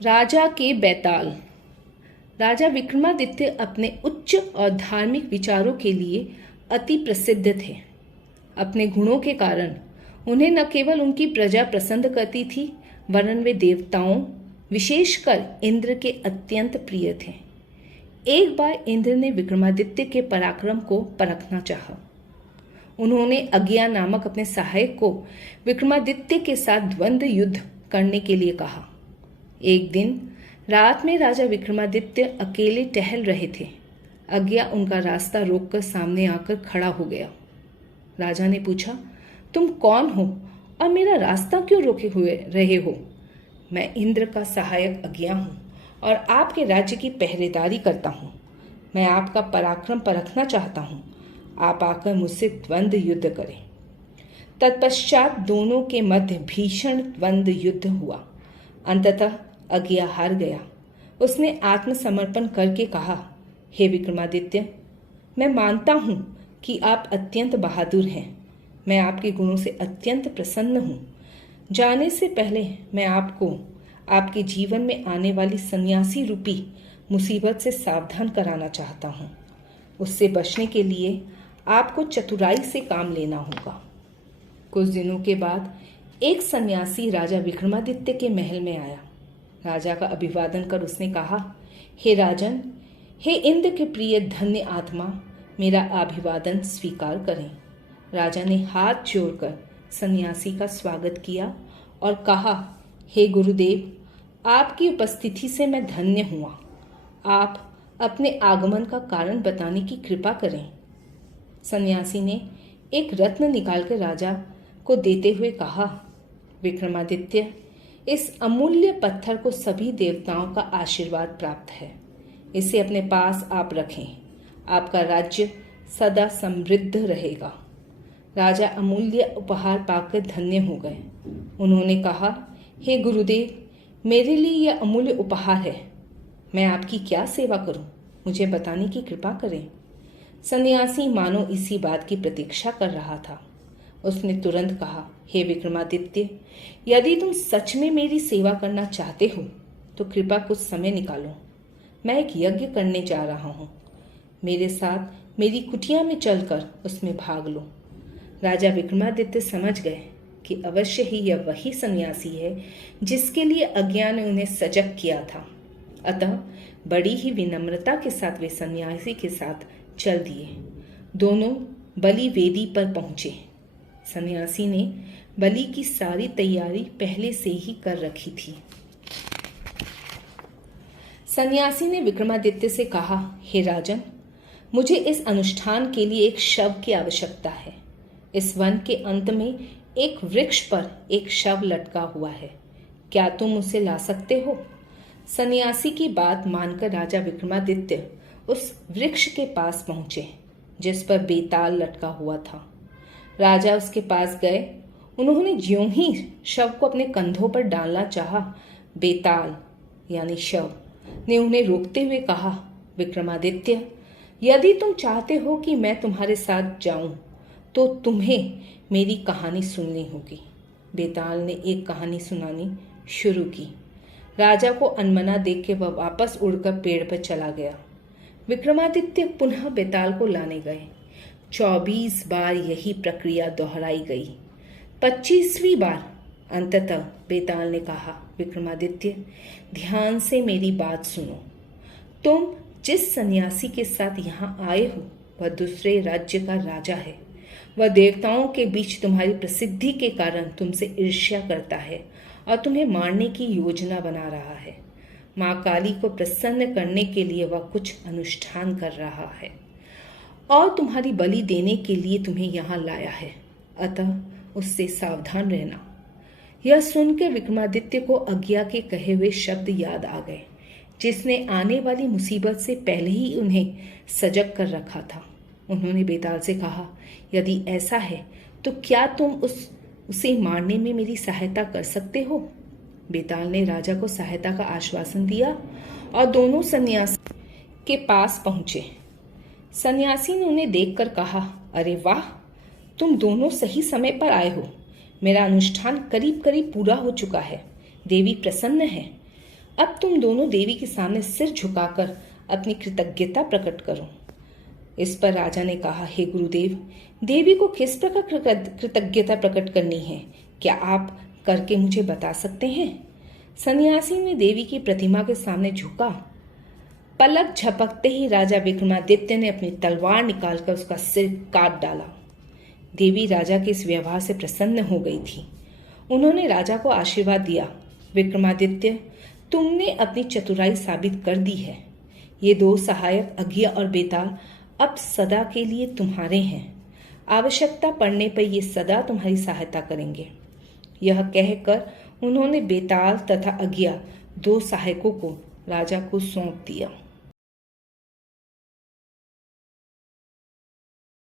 राजा के बैताल। राजा विक्रमादित्य अपने उच्च और धार्मिक विचारों के लिए अति प्रसिद्ध थे। अपने गुणों के कारण उन्हें न केवल उनकी प्रजा पसंद करती थी, वरन वे देवताओं, विशेषकर इंद्र के अत्यंत प्रिय थे। एक बार इंद्र ने विक्रमादित्य के पराक्रम को परखना चाहा। उन्होंने अज्ञा नामक अपने सहायक को विक्रमादित्य के साथ द्वंद्व युद्ध करने के लिए कहा। एक दिन रात में राजा विक्रमादित्य अकेले टहल रहे थे। अज्ञा उनका रास्ता रोककर सामने आकर खड़ा हो गया। राजा ने पूछा, तुम कौन हो और मेरा रास्ता क्यों रोके हुए रहे हो? मैं इंद्र का सहायक अज्ञा हूँ और आपके राज्य की पहरेदारी करता हूँ। मैं आपका पराक्रम परखना चाहता हूँ। आप आकर मुझसे द्वंद्व युद्ध करें। तत्पश्चात दोनों के मध्य भीषण द्वंद्व युद्ध हुआ। अंततः अज्ञा हार गया। उसने आत्मसमर्पण करके कहा, हे विक्रमादित्य, मैं मानता हूँ कि आप अत्यंत बहादुर हैं। मैं आपके गुणों से अत्यंत प्रसन्न हूँ। जाने से पहले मैं आपको आपके जीवन में आने वाली सन्यासी रूपी मुसीबत से सावधान कराना चाहता हूँ। उससे बचने के लिए आपको चतुराई से काम लेना होगा। कुछ दिनों के बाद एक सन्यासी राजा विक्रमादित्य के महल में आया। राजा का अभिवादन कर उसने कहा, हे राजन, हे इंद्र के प्रिय धन्य आत्मा, मेरा अभिवादन स्वीकार करें। राजा ने हाथ जोड़कर सन्यासी का स्वागत किया और कहा, हे गुरुदेव, आपकी उपस्थिति से मैं धन्य हुआ। आप अपने आगमन का कारण बताने की कृपा करें। सन्यासी ने एक रत्न निकालकर राजा को देते हुए कहा, विक्रमादित्य, इस अमूल्य पत्थर को सभी देवताओं का आशीर्वाद प्राप्त है। इसे अपने पास आप रखें। आपका राज्य सदा समृद्ध रहेगा। राजा अमूल्य उपहार पाकर धन्य हो गए। उन्होंने कहा, हे गुरुदेव, मेरे लिए यह अमूल्य उपहार है। मैं आपकी क्या सेवा करूं? मुझे बताने की कृपा करें। सन्यासी मानो इसी बात की प्रतीक्षा कर रहा था। उसने तुरंत कहा, हे विक्रमादित्य, यदि तुम सच में मेरी सेवा करना चाहते हो तो कृपया कुछ समय निकालो। मैं एक यज्ञ करने जा रहा हूँ। मेरे साथ मेरी कुटिया में चलकर उसमें भाग लो। राजा विक्रमादित्य समझ गए कि अवश्य ही यह वही सन्यासी है जिसके लिए अज्ञा ने उन्हें सजग किया था। अतः बड़ी ही विनम्रता के साथ वे सन्यासी के साथ चल दिए। दोनों बलि वेदी पर पहुंचे। सन्यासी ने बलि की सारी तैयारी पहले से ही कर रखी थी। सन्यासी ने विक्रमादित्य से कहा, हे राजन, मुझे इस अनुष्ठान के लिए एक शव की आवश्यकता है। इस वन के अंत में एक वृक्ष पर एक शव लटका हुआ है। क्या तुम उसे ला सकते हो? सन्यासी की बात मानकर राजा विक्रमादित्य उस वृक्ष के पास पहुंचे जिस पर बेताल लटका हुआ था। राजा उसके पास गए। उन्होंने ज्यों ही शव को अपने कंधों पर डालना चाहा, बेताल यानी शव ने उन्हें रोकते हुए कहा, विक्रमादित्य, यदि तुम चाहते हो कि मैं तुम्हारे साथ जाऊं तो तुम्हें मेरी कहानी सुननी होगी। बेताल ने एक कहानी सुनानी शुरू की। राजा को अनमना देख के वह वापस उड़कर पेड़ पर चला गया। विक्रमादित्य पुनः बेताल को लाने गए। 24 बार यही प्रक्रिया दोहराई गई। 25वीं बार अंततः बेताल ने कहा, विक्रमादित्य, ध्यान से मेरी बात सुनो। तुम जिस सन्यासी के साथ यहाँ आए हो वह दूसरे राज्य का राजा है। वह देवताओं के बीच तुम्हारी प्रसिद्धि के कारण तुमसे ईर्ष्या करता है और तुम्हें मारने की योजना बना रहा है। माँ काली को प्रसन्न करने के लिए वह कुछ अनुष्ठान कर रहा है और तुम्हारी बलि देने के लिए तुम्हें यहाँ लाया है। अतः उससे सावधान रहना। यह सुनकर विक्रमादित्य को अज्ञा के कहे हुए शब्द याद आ गए, जिसने आने वाली मुसीबत से पहले ही उन्हें सजग कर रखा था। उन्होंने बेताल से कहा, यदि ऐसा है तो क्या तुम उसे मारने में मेरी सहायता कर सकते हो? बेताल ने राजा को सहायता का आश्वासन दिया और दोनों सन्यासी के पास पहुंचे। सन्यासी ने उन्हें देखकर कहा, अरे वाह, तुम दोनों सही समय पर आए हो। मेरा अनुष्ठान करीब करीब पूरा हो चुका है। देवी प्रसन्न है। अब तुम दोनों देवी के सामने सिर झुकाकर अपनी कृतज्ञता प्रकट करो। इस पर राजा ने कहा, हे गुरुदेव, देवी को किस प्रकार कृतज्ञता प्रकट करनी है, क्या आप करके मुझे बता सकते हैं? सन्यासी ने देवी की प्रतिमा के सामने झुका। पलक झपकते ही राजा विक्रमादित्य ने अपनी तलवार निकालकर उसका सिर काट डाला। देवी राजा के इस व्यवहार से प्रसन्न हो गई थी। उन्होंने राजा को आशीर्वाद दिया, विक्रमादित्य, तुमने अपनी चतुराई साबित कर दी है। ये दो सहायक अघिया और बेताल अब सदा के लिए तुम्हारे हैं। आवश्यकता पड़ने पर ये सदा तुम्हारी सहायता करेंगे। यह कहकर उन्होंने बेताल तथा अघिया दो सहायकों को राजा को सौंप दिया।